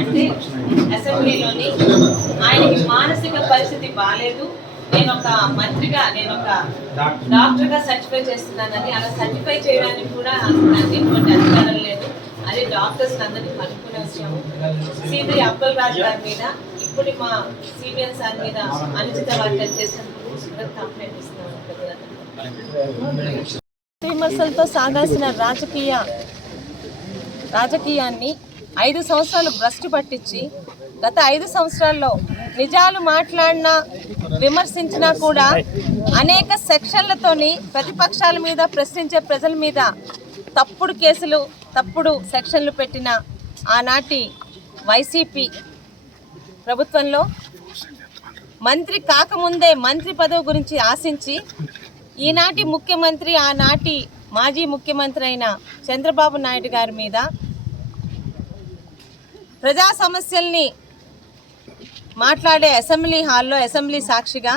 అంటే అసెంబ్లీలోని ఆయనకి మానసిక పరిస్థితి బాగాలేదు నేను ఒక మంత్రిగా నేను ఒక డాక్టర్గా సర్టిఫై చేస్తున్నానని అలా సర్టిఫై చేయడానికి కూడా నాకు ఎటువంటి అధికారం లేదు. అది డాక్టర్స్ అందరినీ కనుక్కుని వచ్చాము సిబి అబ్దుల్ రాజు గారి మీద ఇప్పుడు మా సీనియర్ సార్ మీద అనుచిత వ్యాఖ్యలు చేసినందుకు కంప్లైంట్ విమర్శలతో సాగాల్సిన రాజకీయ రాజకీయాన్ని ఐదు సంవత్సరాలు భ్రష్టు పట్టించి గత ఐదు సంవత్సరాల్లో నిజాలు మాట్లాడినా విమర్శించినా కూడా అనేక సెక్షన్లతోని ప్రతిపక్షాల మీద ప్రశ్నించే ప్రజల మీద తప్పుడు కేసులు తప్పుడు సెక్షన్లు పెట్టిన ఆనాటి వైసీపీ ప్రభుత్వంలో మంత్రి కాకముందే మంత్రి పదవి గురించి ఆశించి ఈనాటి ముఖ్యమంత్రి ఆనాటి మాజీ ముఖ్యమంత్రి అయిన చంద్రబాబు నాయుడు గారి మీద ప్రజా సమస్యల్ని మాట్లాడే అసెంబ్లీ హాల్లో అసెంబ్లీ సాక్షిగా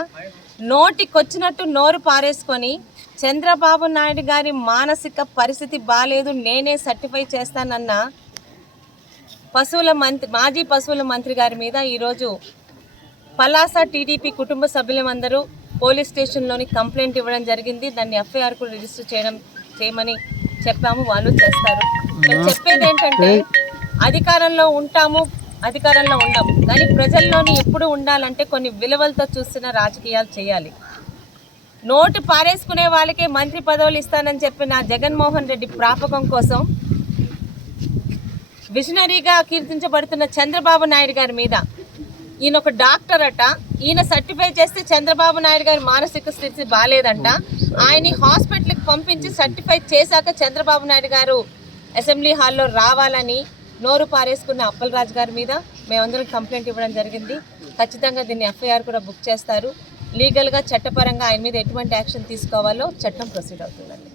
నోటికొచ్చినట్టు నోరు పారేసుకొని చంద్రబాబు నాయుడు గారి మానసిక పరిస్థితి బాగాలేదు నేనే సర్టిఫై చేస్తానన్న పశువుల మంత్రి మాజీ పశువుల మంత్రి గారి మీద ఈరోజు పలాస టీడీపీ కుటుంబ సభ్యులందరూ పోలీస్ స్టేషన్లోని కంప్లైంట్ ఇవ్వడం జరిగింది. దాన్ని ఎఫ్ఐఆర్ కూడా రిజిస్టర్ చేయడం చేయమని చెప్పాము. వాళ్ళు చేస్తారు. చెప్పేది ఏంటంటే అధికారంలో ఉంటాము అధికారంలో ఉండము. కానీ ప్రజల్లోని ఎప్పుడు ఉండాలంటే కొన్ని విలువలతో చూస్తున్న రాజకీయాలు చేయాలి. నోటు పారేసుకునే వాళ్ళకే మంత్రి పదవులు ఇస్తానని చెప్పిన జగన్మోహన్ రెడ్డి ప్రాపకం కోసం విజనరీగా కీర్తించబడుతున్న చంద్రబాబు నాయుడు గారి మీద. ఈయన ఒక డాక్టర్ అట. ఈయన సర్టిఫై చేస్తే చంద్రబాబు నాయుడు గారి మానసిక స్థితి బాగాలేదంట ఆయన్ని హాస్పిటల్కి పంపించి సర్టిఫై చేశాక చంద్రబాబు నాయుడు గారు అసెంబ్లీ హాల్లో రావాలని నోరు పారేసుకున్న అప్పలరాజు గారి మీద మేమందరం కంప్లైంట్ ఇవ్వడం జరిగింది. ఖచ్చితంగా దీన్ని ఎఫ్ఐఆర్ కూడా బుక్ చేస్తారు. లీగల్గా చట్టపరంగా ఆయన మీద ఎటువంటి యాక్షన్ తీసుకోవాలో చట్టం ప్రొసీడ్ అవుతుందండి.